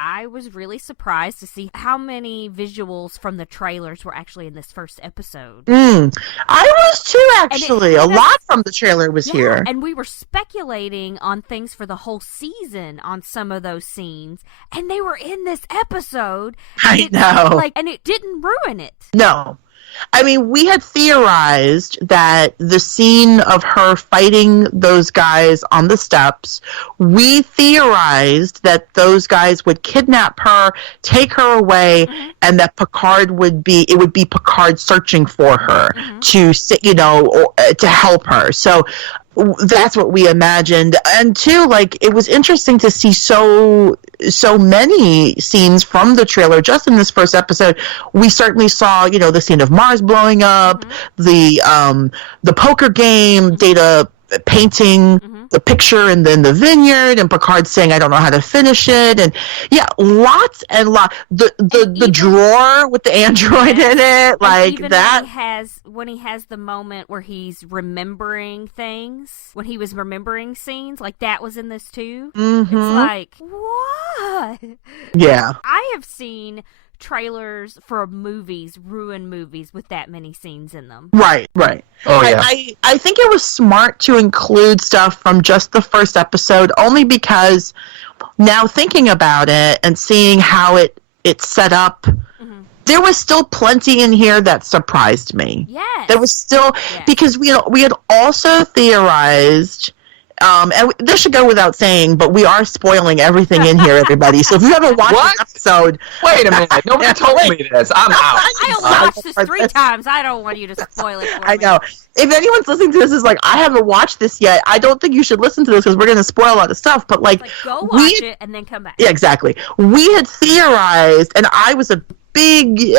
I was really surprised to see how many visuals from the trailers were actually in this first episode. I was too, actually. A lot from the trailer was here. And we were speculating on things for the whole season on some of those scenes, and they were in this episode. I know. And it didn't ruin it. No. I mean, we had theorized that the scene of her fighting those guys on the steps, we theorized that those guys would kidnap her, take her away, and that Picard would be Picard searching for her to, to help her. So that's what we imagined. And two, it was interesting to see so many scenes from the trailer just in this first episode. We certainly saw, the scene of Mars blowing up, the poker game, Data painting the picture and then the vineyard, and Picard saying, I don't know how to finish it. And lots and lots. The drawer with the android in it, that. When he has the moment where he's remembering things, when he was remembering scenes, that was in this too. It's what? Yeah. I have seen trailers for ruin movies with that many scenes in them. Right. Oh, yeah. I think it was smart to include stuff from just the first episode, only because now thinking about it and seeing how it's set up, there was still plenty in here that surprised me. Yes. There was still, because we had also theorized, and this should go without saying, but we are spoiling everything in here, everybody. So if you haven't watched this episode... Wait a minute. Nobody told me this. I'm out. I watched this 3 times. I don't want you to spoil it for me. I know. If anyone's listening to this is I haven't watched this yet, I don't think you should listen to this because we're going to spoil a lot of stuff. But go watch it and then come back. Yeah, exactly. We had theorized, and I was a big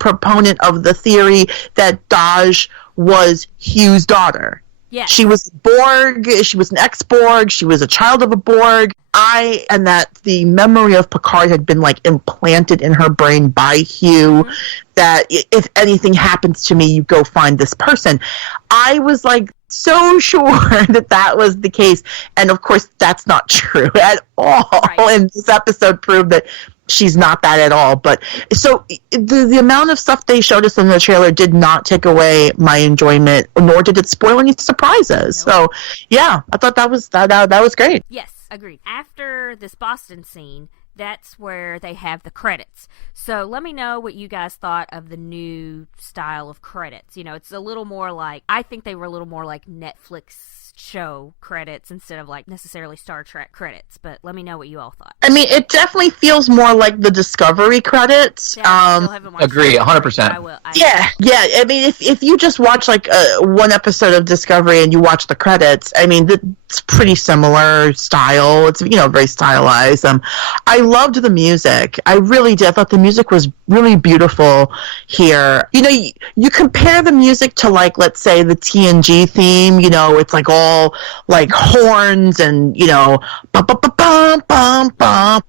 proponent of the theory that Daj was Hugh's daughter. Yes. She was Borg, she was an ex-Borg, she was a child of a Borg. And that the memory of Picard had been implanted in her brain by Hugh, that if anything happens to me, you go find this person. I was so sure that was the case. And of course, that's not true at all. Right. And this episode proved that she's not that at all. But so the amount of stuff they showed us in the trailer did not take away my enjoyment, nor did it spoil any surprises. Nope. So yeah, I thought that was great. Yes, agreed. After this Boston scene, that's where they have the credits. So let me know what you guys thought of the new style of credits. It's a little more I think they were a little more like Netflix show credits instead of necessarily Star Trek credits, but let me know what you all thought. I mean, it definitely feels more like the Discovery credits. Yeah, I still haven't watched agree, 100%. I will. Yeah. I mean, if you just watch one episode of Discovery and you watch the credits, I mean, it's pretty similar style. It's very stylized. I loved the music. I really did. I thought the music was really beautiful here. You compare the music to let's say the TNG theme. It's all horns and bum bum bum bum bum bum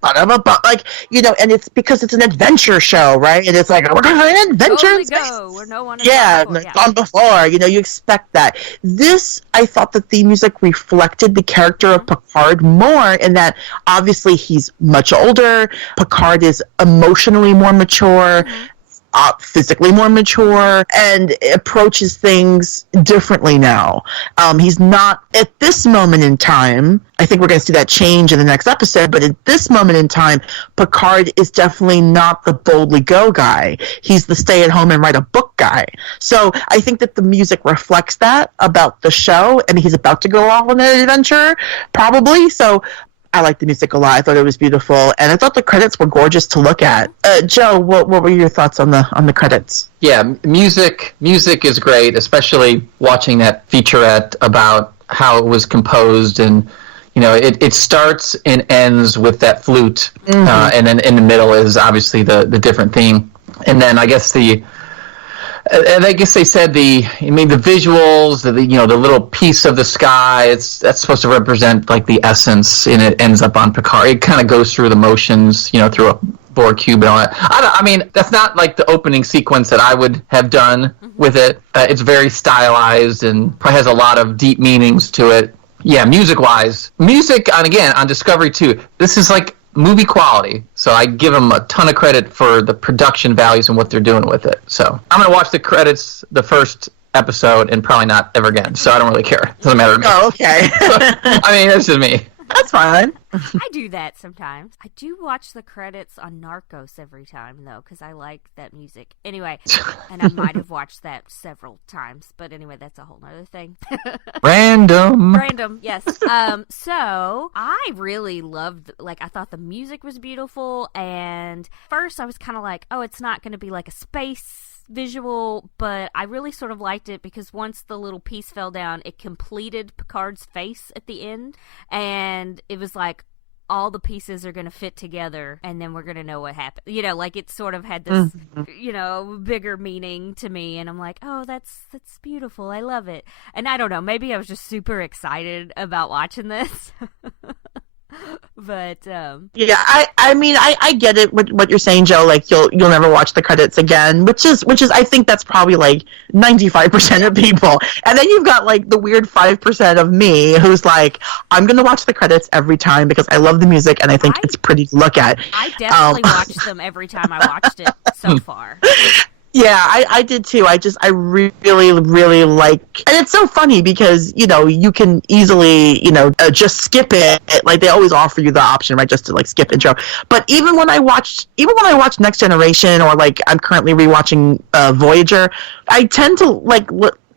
and it's because it's an adventure show, right? And it's we're going on an adventure. Go where no one has gone before. You expect that. This, I thought that the music reflected the character of Picard more, in that obviously he's much older. Picard is emotionally more mature. Physically more mature, and approaches things differently now. He's not, at this moment in time, I think we're going to see that change in the next episode, but at this moment in time, Picard is definitely not the boldly go guy. He's the stay at home and write a book guy. So I think that the music reflects that about the show, and he's about to go off on an adventure, probably. So I liked the music a lot. I thought it was beautiful, and I thought the credits were gorgeous to look at. Joe, what were your thoughts on the credits? Yeah, music is great, especially watching that featurette about how it was composed, and it starts and ends with that flute, and then in the middle is obviously the different theme, and then I guess they said the visuals, the little piece of the sky, that's supposed to represent the essence, and it ends up on Picard. It kind of goes through the motions, through a Borg cube and all that. I mean, that's not the opening sequence that I would have done with it. It's very stylized and probably has a lot of deep meanings to it. Yeah, music-wise. Music, on Discovery 2, this is movie quality. So I give them a ton of credit for the production values and what they're doing with it. So I'm going to watch the credits, the first episode, and probably not ever again. So I don't really care. It doesn't matter to me. Oh, okay. I mean, this is me. That's fine. I do that sometimes. I do watch the credits on Narcos every time, though, because I like that music. Anyway, and I might have watched that several times, but anyway, that's a whole other thing. Random, yes. So I really loved, I thought the music was beautiful, and first I was kind of like, oh, it's not going to be like a space visual, but I really sort of liked it because once the little piece fell down, it completed Picard's face at the end, and it was like all the pieces are going to fit together and then we're going to know what happened. It sort of had this, bigger meaning to me, and I'm like, oh, that's beautiful. I love it. And I don't know, maybe I was just super excited about watching this. But yeah, I mean I get it what you're saying, Joe. Like you'll never watch the credits again, which is I think that's probably like 95% of people. And then you've got like the weird 5% of me who's like, I'm gonna watch the credits every time because I love the music and I think it's pretty to look at. I definitely watched them every time I watched it so far. Yeah, I did too. I really, really like, and it's so funny because, you can easily, just skip it. Like they always offer you the option, right, just to like skip intro. But even when I watched Next Generation, or like I'm currently rewatching Voyager, I tend to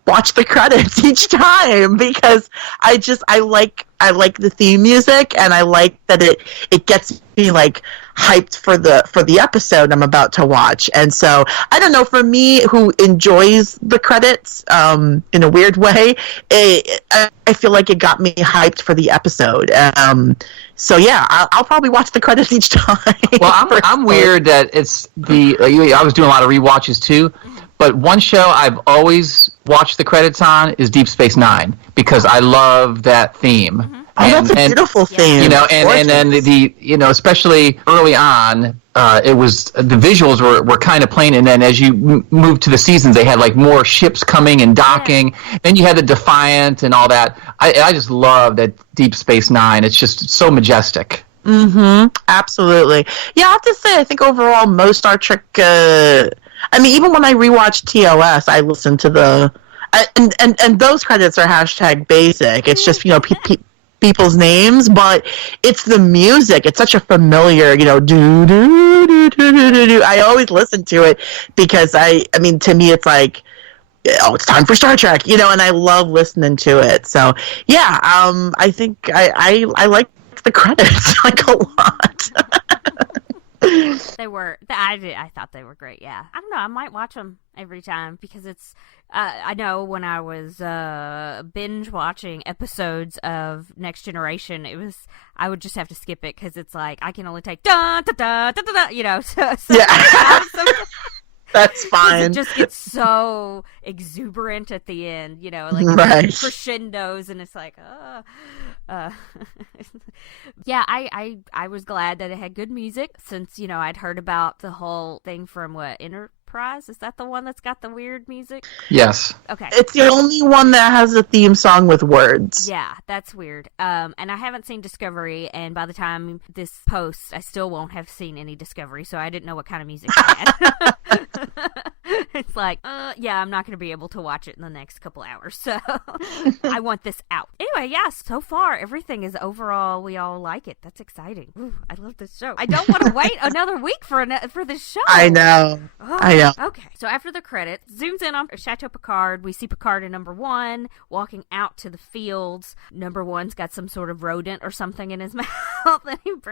watch the credits each time because I like the theme music, and I like that it gets me like hyped for the episode I'm about to watch. And so I don't know, for me who enjoys the credits in a weird way, I feel like it got me hyped for the episode. So yeah, I'll probably watch the credits each time. Well, I'm weird that it's I was doing a lot of rewatches too. But one show I've always watched the credits on is Deep Space Nine because I love that theme. Mm-hmm. That's a beautiful theme. And then the especially early on, it was the visuals were kind of plain, and then as you moved to the seasons, they had like more ships coming and docking. Yeah. Then you had the Defiant and all that. I just love that Deep Space Nine. It's just so majestic. Mm-hmm. Absolutely. Yeah, I have to say, I think overall most Star Trek. Even when I rewatch TOS, I listen to the and those credits are hashtag basic. It's just people's names, but it's the music. It's such a familiar, do do do do do do. I always listen to it because to me it's like, oh, it's time for Star Trek, and I love listening to it. So yeah, I think I like the credits like a lot. They were. I thought they were great. Yeah, I don't know. I might watch them every time because it's. I know when I was binge watching episodes of Next Generation, I would just have to skip it because it's like I can only take da da da da da. So yeah. That's fine. It just gets so exuberant at the end, right. Crescendos, and it's like, yeah, I was glad that it had good music since, I'd heard about the whole thing from Enterprise. Is that the one that's got the weird music? Yes. Okay. It's the only one that has a theme song with words. Yeah, that's weird. And I haven't seen Discovery, and by the time this posts, I still won't have seen any Discovery, so I didn't know what kind of music it had. It's like, yeah, I'm not going to be able to watch it in the next couple hours, so I want this out. Anyway, yeah, so far, everything is overall, we all like it. That's exciting. Ooh, I love this show. I don't want to wait another week for this show. I know. Oh, I know. Okay, so after the credits, zooms in on Chateau Picard. We see Picard in number 1 walking out to the fields. Number 1's got some sort of rodent or something in his mouth.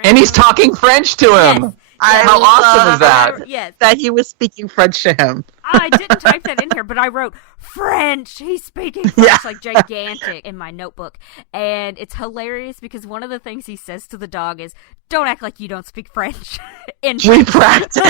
And he's talking French to him. Yes. How awesome is that? Yes. That he was speaking French to him. I didn't type that in here, but I wrote French. He's speaking French, like gigantic in my notebook. And it's hilarious because one of the things he says to the dog is, don't act like you don't speak French. We practiced.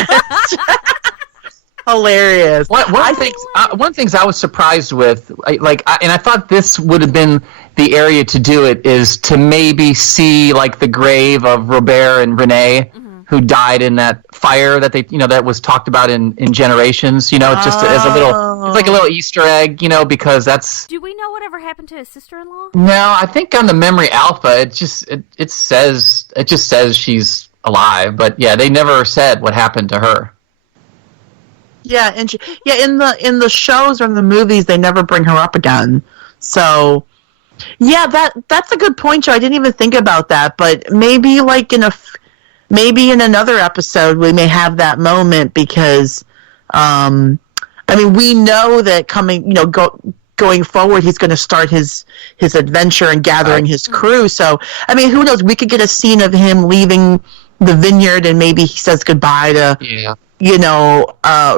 Hilarious. One of the things I was surprised with, and I thought this would have been the area to do it, is to maybe see like the grave of Robert and Renee, who died in that fire that they, that was talked about in Generations. Just as a little, it's like a little Easter egg, because that's. Do we know whatever happened to his sister-in-law? No, I think on the memory alpha, it just says she's alive. But yeah, they never said what happened to her. Yeah, and in the shows or in the movies, they never bring her up again. So, yeah, that's a good point, Joe. I didn't even think about that, but maybe maybe in another episode we may have that moment because, I mean, we know that going forward, he's going to start his adventure and gathering his crew. So, I mean, who knows? We could get a scene of him leaving the vineyard, and maybe he says goodbye to,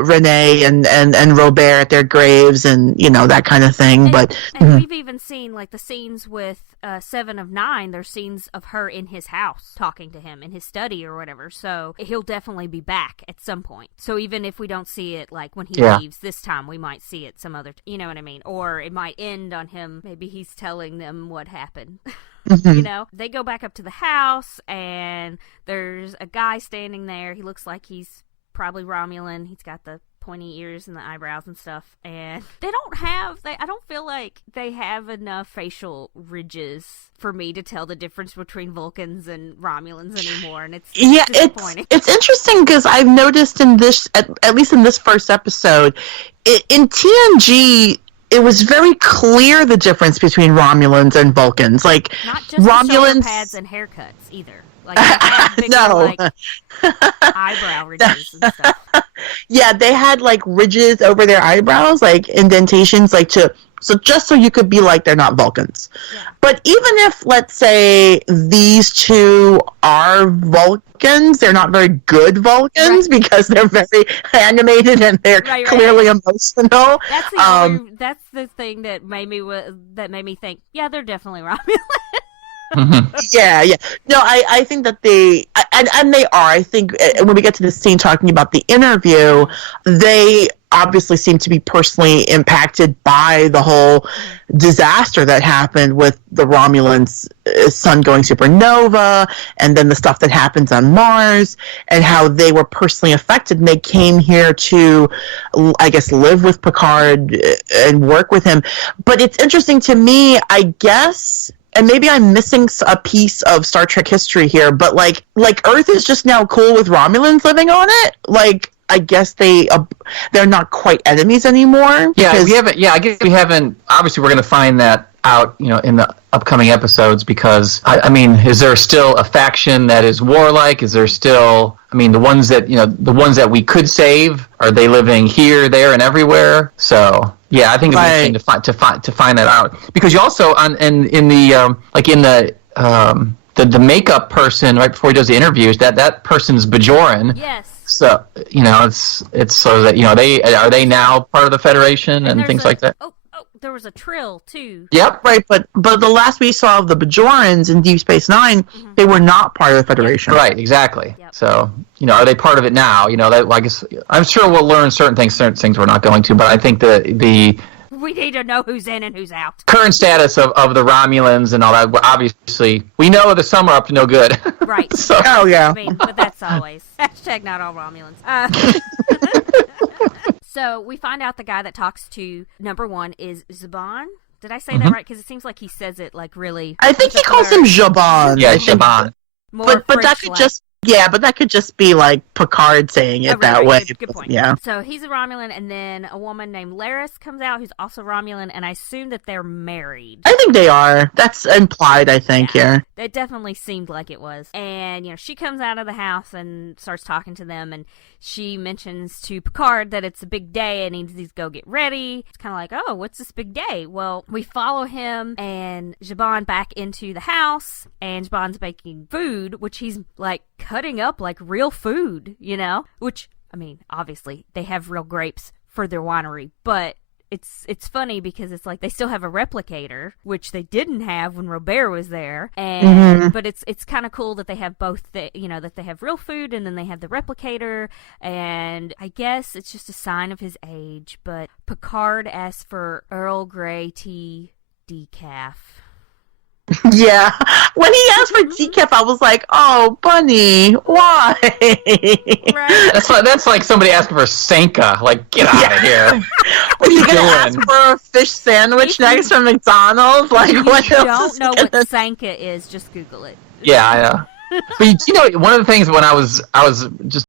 Renee and Robert at their graves, and that kind of thing. But we've even seen like the scenes with 7 of 9. There's scenes of her in his house talking to him in his study or whatever. So he'll definitely be back at some point. So even if we don't see it like when he leaves this time, we might see it some other. You know what I mean? Or it might end on him. Maybe he's telling them what happened. They go back up to the house, and there's a guy standing there. He looks like he's probably Romulan. He's got the pointy ears and the eyebrows and stuff, and I don't feel like they have enough facial ridges for me to tell the difference between Vulcans and Romulans anymore, and it's disappointing. It's interesting because I've noticed in this, at least in this first episode, in TNG, it was very clear the difference between Romulans and Vulcans. Like, not just Romulans, the pads and haircuts either. Like, they had bigger, eyebrow ridges and stuff. Yeah, they had ridges over their eyebrows, indentations, just so you could be like they're not Vulcans. Yeah. But even if, let's say, these two are Vulcans, they're not very good Vulcans because they're very animated and they're clearly emotional. That's the thing that made me think, yeah, they're definitely Romulan. Yeah. No, I think that they are. I think when we get to the scene talking about the interview, they obviously seem to be personally impacted by the whole disaster that happened with the Romulans' sun going supernova, and then the stuff that happens on Mars, and how they were personally affected, and they came here to, I guess, live with Picard and work with him. But it's interesting to me, I guess, and maybe I'm missing a piece of Star Trek history here, but like Earth is just now cool with Romulans living on it. I guess they're not quite enemies anymore. Yeah, we haven't. Yeah, I guess we haven't. Obviously, we're going to find that out, in the upcoming episodes. Because I mean, is there still a faction that is warlike? Is there still? I mean, the ones that we could save, are they living here, there, and everywhere? So yeah, I think it's interesting to find that out, because you also in the makeup person right before he does the interviews, that person's Bajoran. Yes. So it's so that are they now part of the Federation and things like that. Oh, there was a Trill too. Yep, right. But the last we saw of the Bajorans in Deep Space Nine, they were not part of the Federation. Right, exactly. Yep. So are they part of it now? I guess I'm sure we'll learn certain things we're not going to. But I think the we need to know who's in and who's out. Current status of the Romulans and all that. Obviously, we know the some are up to no good. Right. So. Oh yeah. I mean, but that's always hashtag not all Romulans. So we find out the guy that talks to number 1 is Zhaban. Did I say that right? Because it seems like he says it really. I think he calls him Zhaban. Yeah, Zhaban. But that could just. Yeah, but that could just be Picard saying it that way. Good point. Yeah. So he's a Romulan, and then a woman named Laris comes out who's also Romulan, and I assume that they're married. I think they are. That's implied, I think, here. It definitely seemed like it was. And, she comes out of the house and starts talking to them, and she mentions to Picard that it's a big day and he needs to go get ready. It's kind of like, oh, what's this big day? Well, we follow him and Zhaban back into the house, and Zhaban's making food, which he's, cutting up like real food, Which, I mean, obviously, they have real grapes for their winery, but it's funny because it's like they still have a replicator, which they didn't have when Robert was there, and but it's kind of cool that they have both that they have real food and then they have the replicator, and I guess it's just a sign of his age. But Picard asks for Earl Grey tea decaf. Yeah, when he asked for decaf, I was like, "Oh, Bunny, why?" Right. That's like somebody asking for Sanka. Get out of here. What are you gonna ask for a fish sandwich next from McDonald's? If what you else? Don't know what Sanka is? Just Google it. Yeah, I know. But you know, one of the things when I was just